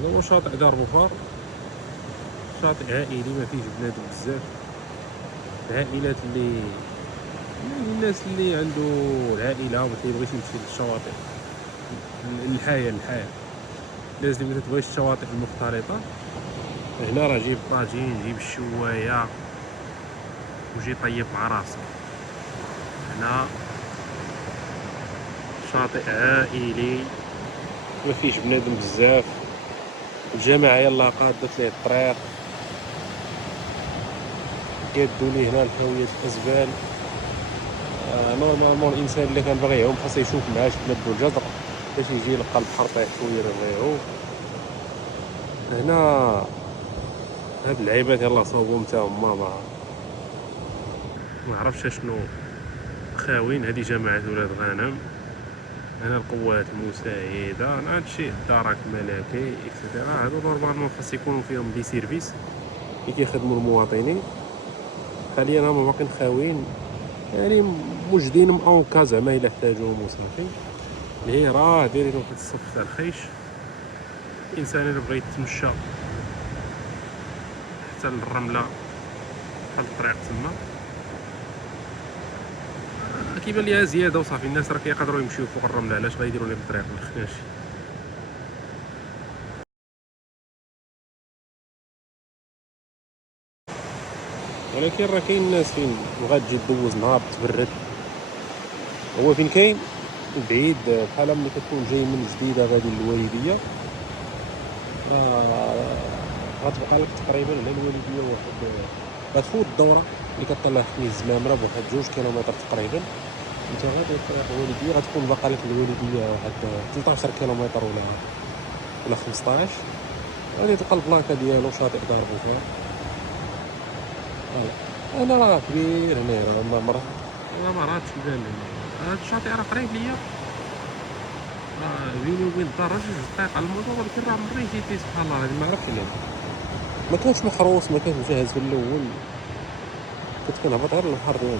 هذا هو شاطئ دار بوفار، شاطئ عائلي ما فيهش بنادم بزاف. العائلات يعني الناس اللي عنده العائلة وما تيبغيش يمشي للشواطئ الحياة، الناس اللي ما تتبغيش الشواطئ المختلطة، هنا راه جيب طاجين، جيب الشواية وجي طيب مع راسك. هنا شاطئ عائلي ما فيش بنادم بزاف، الجماعة يلاه قادت ليه الطريق، قادوا ليه هنا الحاويات الأزبال. نورمالمون الانسان اللي كان باغي يعوم خاصو يشوف معاش بلاد الجزر باش يجي يلقى البحر طايح شويه باغي يعوم. هنا هاد اللعيبات يلاه صوبهم تا هما ما عرفتش اشنو خاوين. هادي جماعه ولاد غنم. هنا القوات المساعده، انا هادشي الدرك الملكي اكسيتيرا، هادو نورمالمون خاص يكونوا فيهم دي سيرفيس اللي كيخدموا المواطنين. حاليا هما باقيين خاوين، يعني موجدين اونكا زعما الا احتاجوهم وصافي. اللي هي راه دايرين واحد الصف تاع الخيش، الانسان اللي بغى يتمشى حتى للرمله بحال الطريق تما كيبان ليها زياده وصافي. الناس راه كيقدروا يمشيو فوق الرمله، علاش غيديروا لهم الطريق الخناش؟ ولكن راه كاين ناس فين بغات تجي دوز نهار تبرد، هو فين كاين بعيد بحال ملي كتكون جاي من جديده غادي للوالديه، غتبقى لك تقريبا على الوالديه واحد، غتفوت الدوره اللي كطلع خميس الزمامره بواحد 2 كيلومتر تقريبا. انت غادي الطريق الوالديه غتكون باقا لك الوالديه واحد 13 كيلومتر ولا 15. غادي تلقى البلاكه ديالو شاطئ دار بوفار. انا راه كبير هنا، راه ما راه تبان لي هاد الشاطئ راه قريب ليا، بيني وبين الدار راه 2 دقائق على الموطور، ولكن راه مريت فيه سبحان الله العظيم ما عرفتش علاش. ما كانش محروس، ما كانش مجهز في الاول، كنت كنهبط غير البحر ديالي.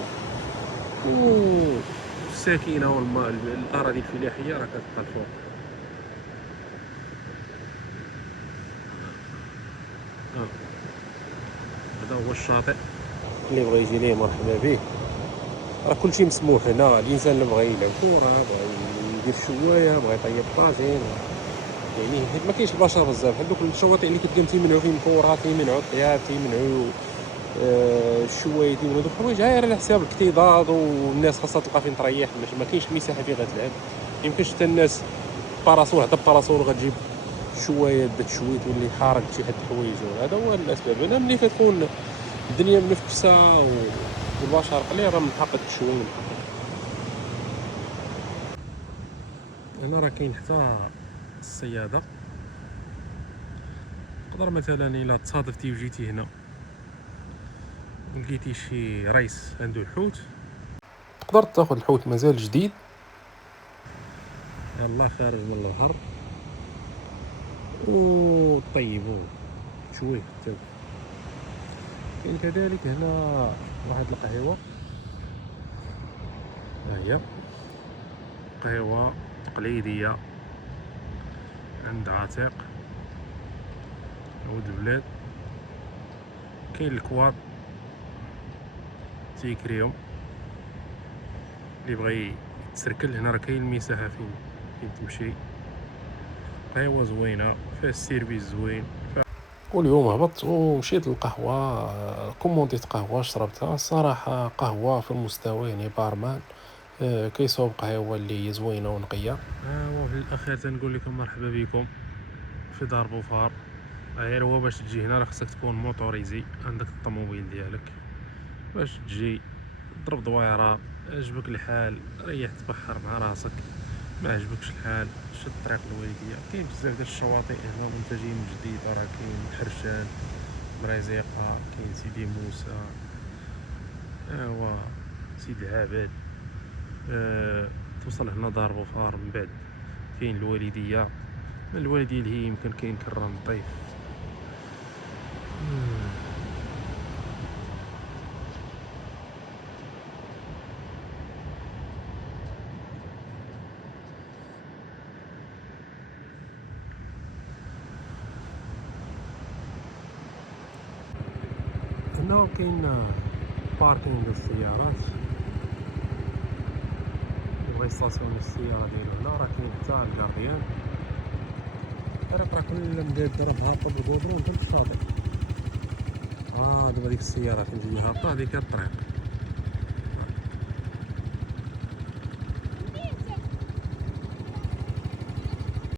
والساكنه والماء الاراضي الفلاحيه راه كتبقى الفوق. هذا هو الشاطئ، اللي بغى يجي ليه مرحبا به. راه كلشي مسموح هنا، الانسان اللي بغى يلعب كره، بغى يدير شوايه، بغى يطيب طاجين، يعني حيت ما كاينش البشر بزاف. بحال دوك الشواطئ اللي كتلقاهم تيمنعوا فيهم الكورات، تيمنعوا الطياب، تيمنعوا الشوايه، تيمنعوا دوك الحوايج غير على حساب الاكتظاظ، والناس خاصها تلقى فين تريح، ما كاينش مساحه فين غتلعب. يمكنش حتى الناس باراسول، حتى باراسول غتجيب شويه بدا تشوي تولي حارق شي حد الحوايج. هذا هو الاسباب. انا ملي كتكون الدنيا منفسه والبشر قليل راه من حق تشوي، من حق. هنا راه كاين حتى الصياده. تقدر مثلا الا تصادفتي وجيتي هنا لقيتي شي ريس عنده الحوت، تقدر تاخذ الحوت مازال جديد يلاه خارج من البحر وطيبوه تشويه حتى. كاين كذلك هنا واحد القهيوه، ها هي قهوه تقليديه عند عتيق عود البلاد. كاين الكواد تيكريهم اللي بغى يتسركل. هنا راه كاين المساحه فين تمشي، قهوه زوينه فيها السيرفيس زوين. واليوم هبطت ومشيت للقهوه، كومونديت قهوه شربتها، الصراحه قهوه في المستوى، يعني بارمان كيصوب قهوه اللي هي زوينه ونقيه. وفي الاخير تنقول لكم مرحبا بكم في دار بوفار. غير هو باش تجي هنا راه خصك تكون موتوريزي، عندك الطوموبيل ديالك باش تجي ضرب دويره. عجبك الحال ريح تبحر مع راسك، ما عجبكش الحال شد طريق الوالديه. كاين بزاف ديال الشواطئ هنا منتجين من جديد، راه كاين حرشان، مريزيقه، كاين سيدي موسى، ايوا سيدي عابد. توصل هنا دار بوفار، من بعد كاين الوالديه، من الوالديه اللي هي يمكن كاين كران الضيف. هنا كاين باركينغ ديال السيارات، بغا يستاسيوني السيارة ديالو هنا راه كاين حتى الكارديان. الطريق راه كل مدادرة بهابطة بالغودرون حتى للشاطئ. دابا ديك السيارة فين تجي هابطة هاديك هي الطريق.